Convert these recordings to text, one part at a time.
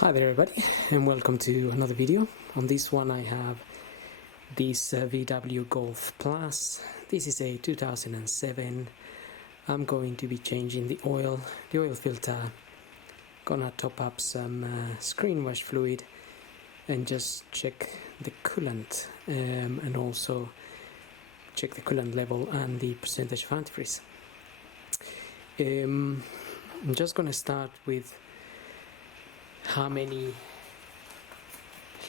Hi there everybody, and welcome to another video. On this one I have this VW Golf Plus. This is a 2007. I'm going to be changing the oil filter, gonna top up some screen wash fluid and just check the coolant and also check the coolant level and the percentage of antifreeze. I'm just gonna start with how many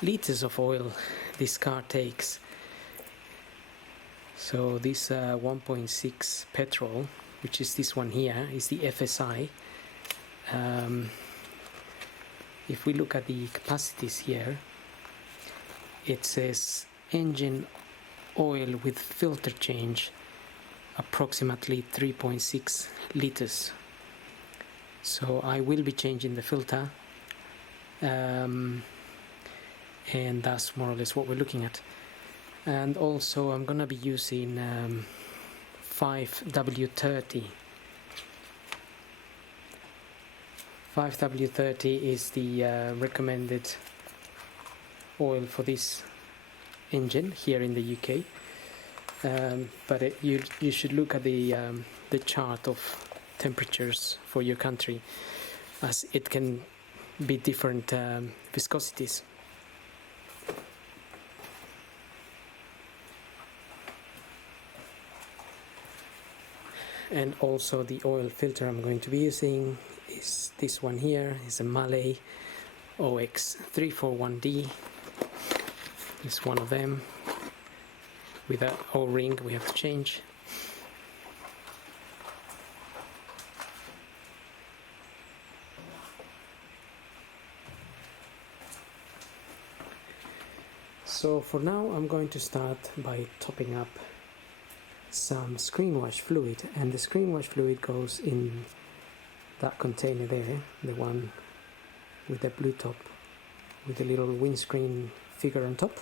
liters of oil this car takes. So this 1.6 petrol, which is this one here, is the FSI. If we look at the capacities here, it says engine oil with filter change approximately 3.6 liters. So I will be changing the filter, and that's more or less what we're looking at. And also I'm gonna be using 5W30. 5W30 is the recommended oil for this engine here in the UK, but you should look at the chart of temperatures for your country, as it can be different viscosities. And also the oil filter I'm going to be using is this one here. It's a Malay OX341D. It's one of them with an O-ring we have to change. So for now I'm going to start by topping up some screen wash fluid, and the screen wash fluid goes in that container there, the one with the blue top with the little windscreen figure on top.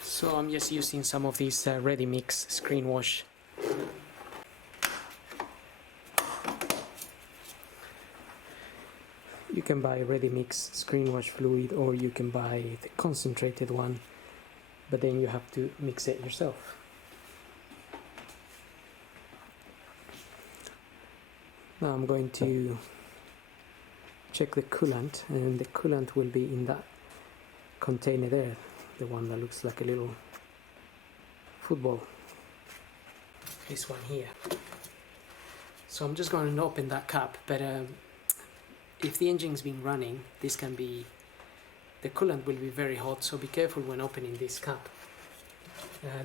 So I'm just using some of these ready mix screen wash. You can buy ready mix screen wash fluid, or you can buy the concentrated one, but then you have to mix it yourself. Now I'm going to check the coolant, and the coolant will be in that container there, the one that looks like a little football. This one here. So I'm just going to open that cap, but if the engine's been running, the coolant will be very hot, so be careful when opening this cap.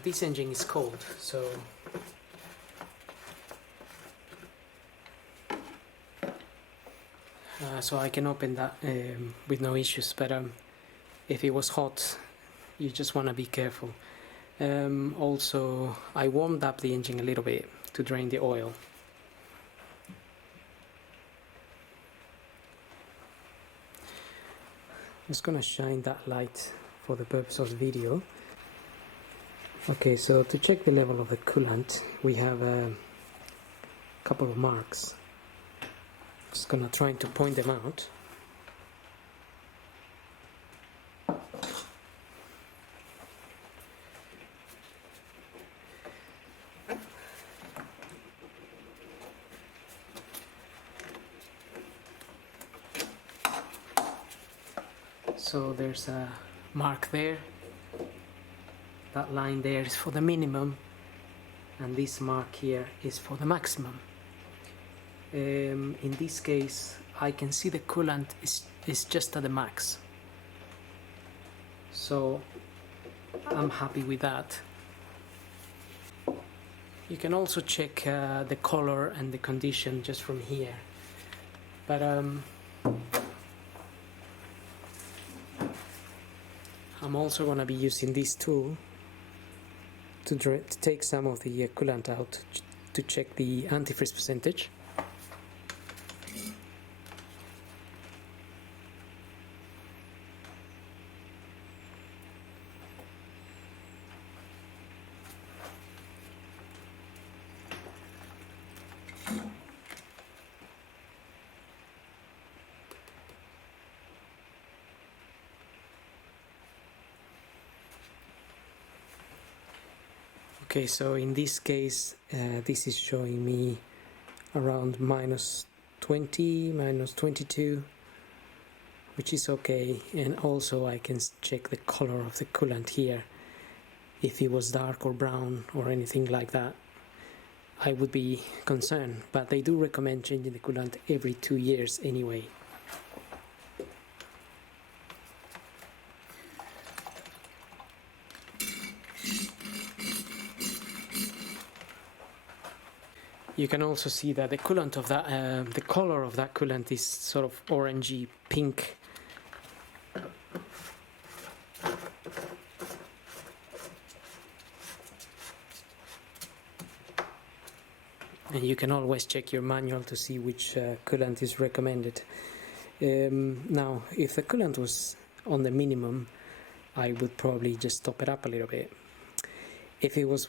This engine is cold, so I can open that with no issues, but if it was hot, you just want to be careful. Also, I warmed up the engine a little bit to drain the oil. I'm just gonna shine that light for the purpose of the video. Okay, so to check the level of the coolant, we have a couple of marks. Just gonna try to point them out. So there's a mark there. That line there is for the minimum, and this mark here is for the maximum. In this case, I can see the coolant is just at the max, so I'm happy with that. You can also check the color and the condition just from here, but I'm also going to be using this tool to take some of the coolant out to check the antifreeze percentage. Okay, so in this case, this is showing me around -20, -22, which is okay. And also I can check the color of the coolant here. If it was dark or brown or anything like that, I would be concerned, but they do recommend changing the coolant every 2 years anyway. You can also see that the coolant of that, the color of that coolant is sort of orangey pink. And you can always check your manual to see which coolant is recommended. Now, if the coolant was on the minimum, I would probably just top it up a little bit. If it was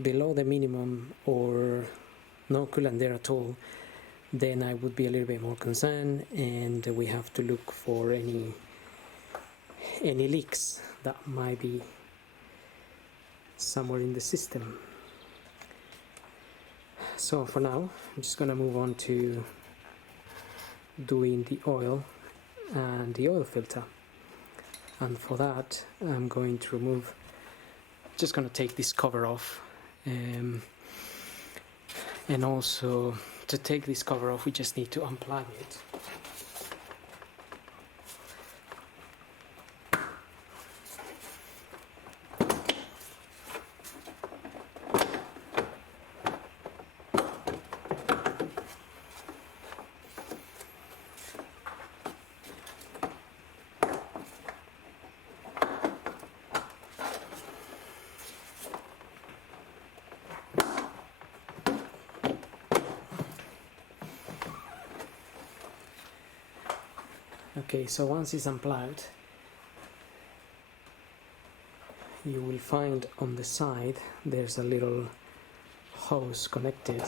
below the minimum or no coolant there at all, then I would be a little bit more concerned, and we have to look for any leaks that might be somewhere in the system. So for now, I'm just going to move on to doing the oil and the oil filter. And for that, I'm going to remove, just going to take this cover off. And also, to take this cover off, we just need to unplug it. Okay, so once it's unplugged, you will find on the side there's a little hose connected.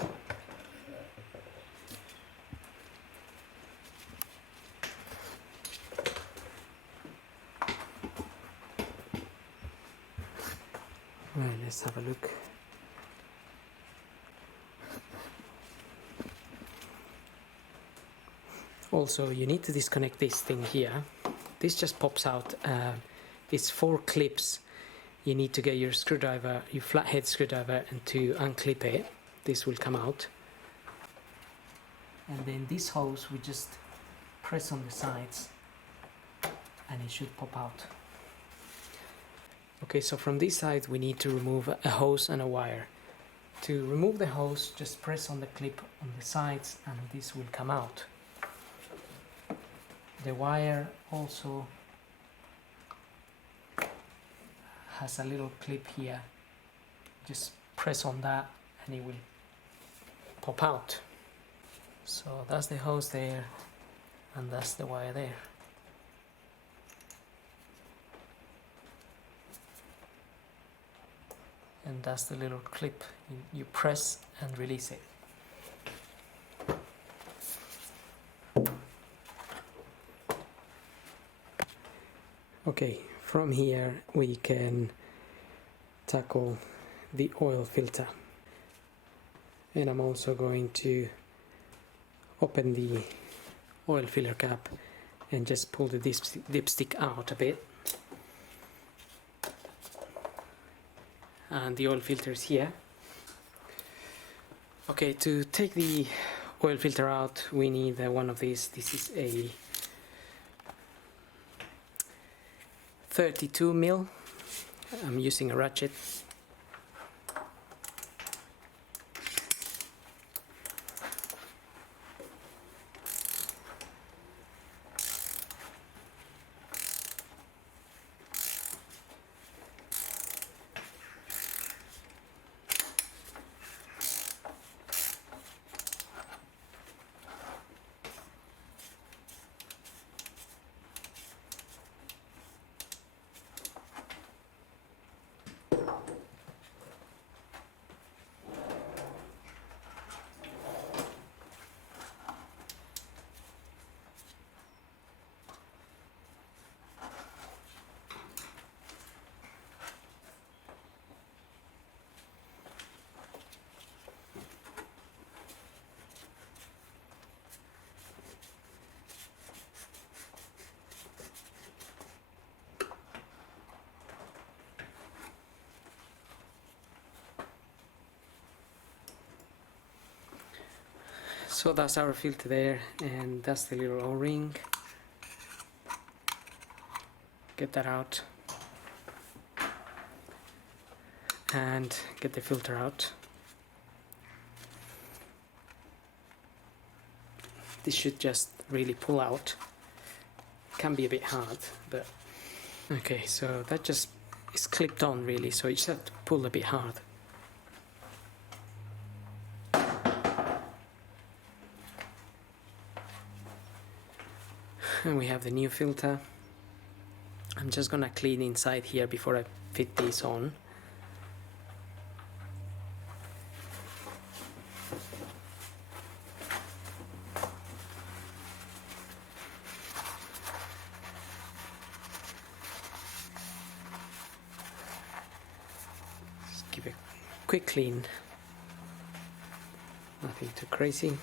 Right, let's have a look. Also, you need to disconnect this thing here. This just pops out. It's 4 clips. You need to get your screwdriver, your flathead screwdriver, and to unclip it. This will come out. And then this hose, we just press on the sides and it should pop out. Okay, so from this side we need to remove a hose and a wire. To remove the hose, just press on the clip on the sides and this will come out. The wire also has a little clip here. Just press on that and it will pop out. So that's the hose there and that's the wire there. And that's the little clip. You press and release it. Okay, from here we can tackle the oil filter. And I'm also going to open the oil filler cap and just pull the dipstick out a bit. And the oil filter is here. Okay, to take the oil filter out we need one of these. This is a 32 mil. I'm using a ratchet. So that's our filter there, and that's the little O-ring. Get that out and get the filter out. This should just really pull out. Can be a bit hard, but okay, so that just is clipped on really, so you just have to pull a bit hard. And we have the new filter. I'm just gonna clean inside here before I fit these on. Just give a quick clean. Nothing too crazy.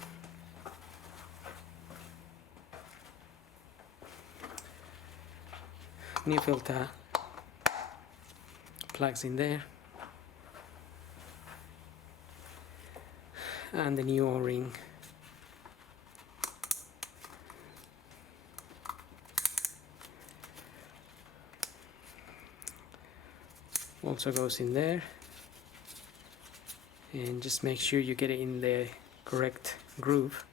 New filter plugs in there, and the new O-ring also goes in there, and just make sure you get it in the correct groove.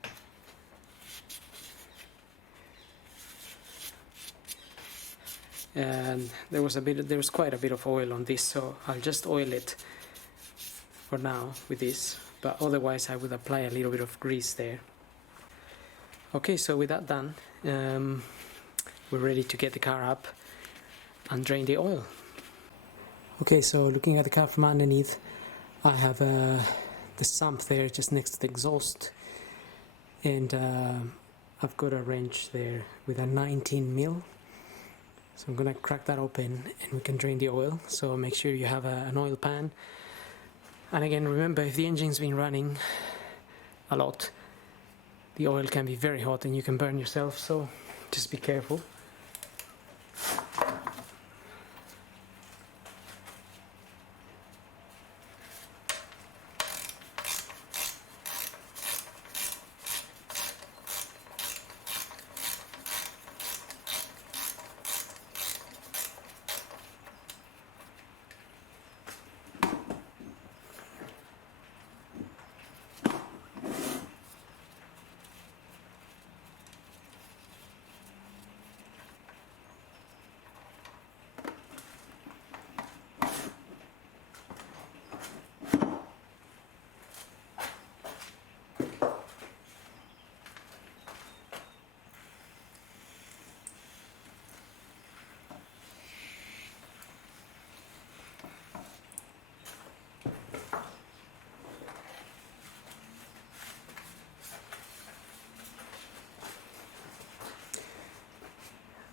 And there was quite a bit of oil on this, so I'll just oil it for now with this, but otherwise I would apply a little bit of grease there. Okay, so with that done, we're ready to get the car up and drain the oil. Okay, so looking at the car from underneath, I have the sump there just next to the exhaust, and I've got a wrench there with a 19mm. So I'm gonna crack that open and we can drain the oil. So make sure you have an oil pan. And again, remember, if the engine's been running a lot, the oil can be very hot and you can burn yourself, so just be careful.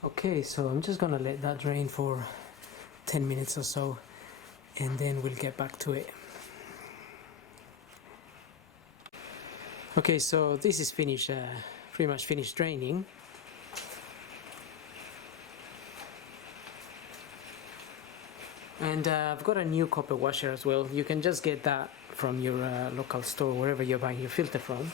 Okay, so I'm just gonna let that drain for 10 minutes or so, and then we'll get back to it. Okay, so this is finished, pretty much finished draining. And I've got a new copper washer as well. You can just get that from your local store, wherever you're buying your filter from.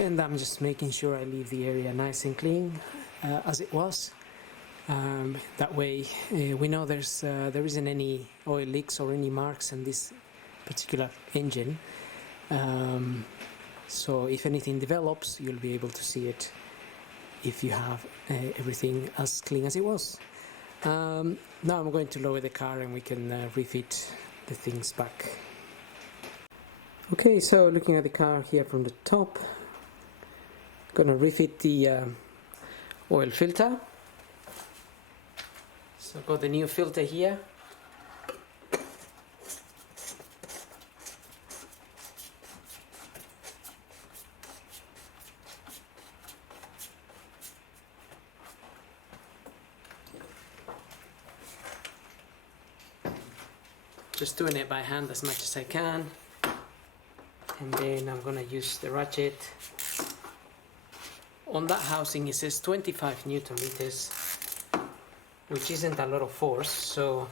And I'm just making sure I leave the area nice and clean as it was. That way we know there isn't any oil leaks or any marks on this particular engine. So if anything develops, you'll be able to see it if you have everything as clean as it was. Now I'm going to lower the car and we can refit the things back. Okay, so looking at the car here from the top, gonna refit the oil filter. So I've got the new filter here. Just doing it by hand as much as I can, and then I'm gonna use the ratchet. On that housing it says 25 Newton meters, which isn't a lot of force, so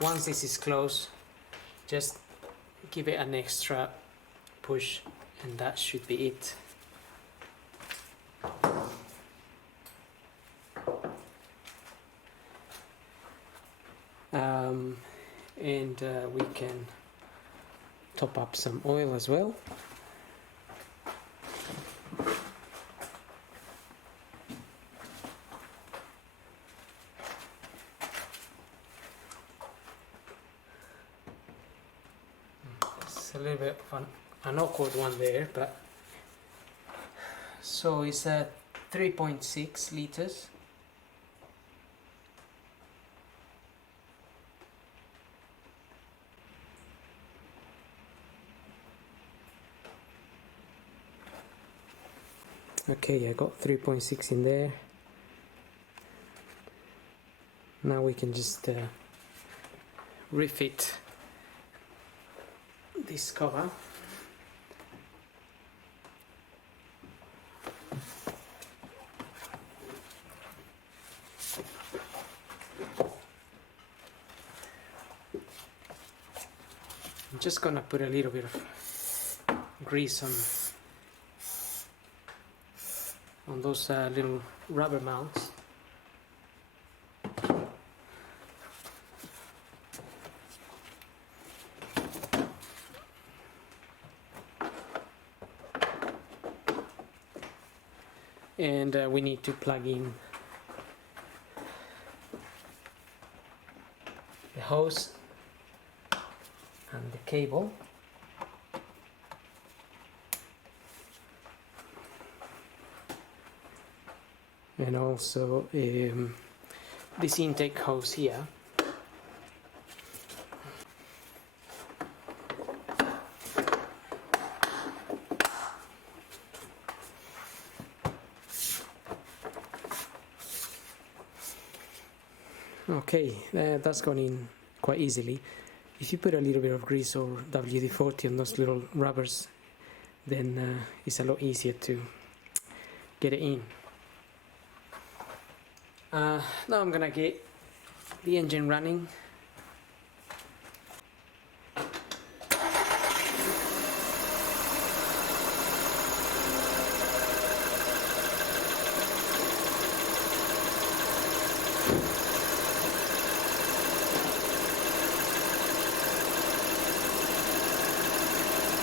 once this is closed, just give it an extra push and that should be it. And we can top up some oil as well. It's a little bit of an awkward one there, but so it's 3.6 liters. Okay, I got 3.6 in there. Now we can just refit this cover. I'm just gonna put a little bit of grease on those little rubber mounts. And we need to plug in the hose and the cable. And also this intake hose here. Okay, that's gone in quite easily. If you put a little bit of grease or WD-40 on those little rubbers, then it's a lot easier to get it in. Now I'm gonna get the engine running.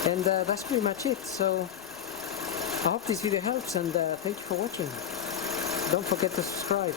And that's pretty much it. So I hope this video helps, and thank you for watching. Don't forget to subscribe.